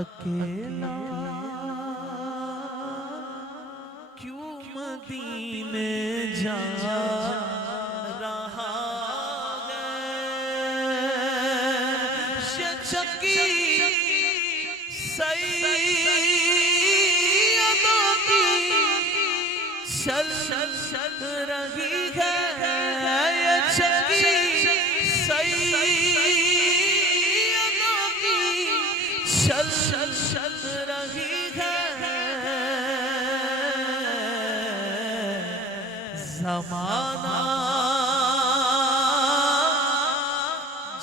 अकेला क्यों मदीने जा रहा है चक्की सैयदों की चल रही है ये चक्की सैयदों की चल रही है ज़माना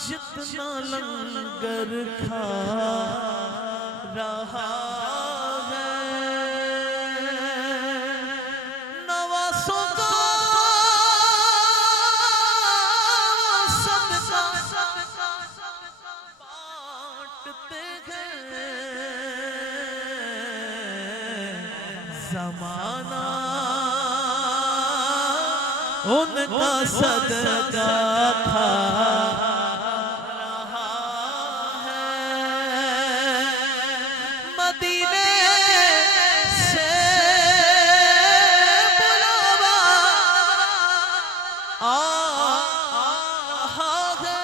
जितना लंगर खा रहा है नवासों का सदका बांटते हैं ज़माना उनका सदका खा रहा है मदीने से बुलावा आ रहा है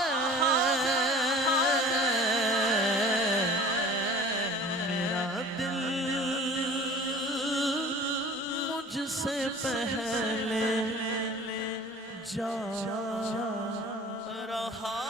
मेरा दिल मुझसे पहले जा रहा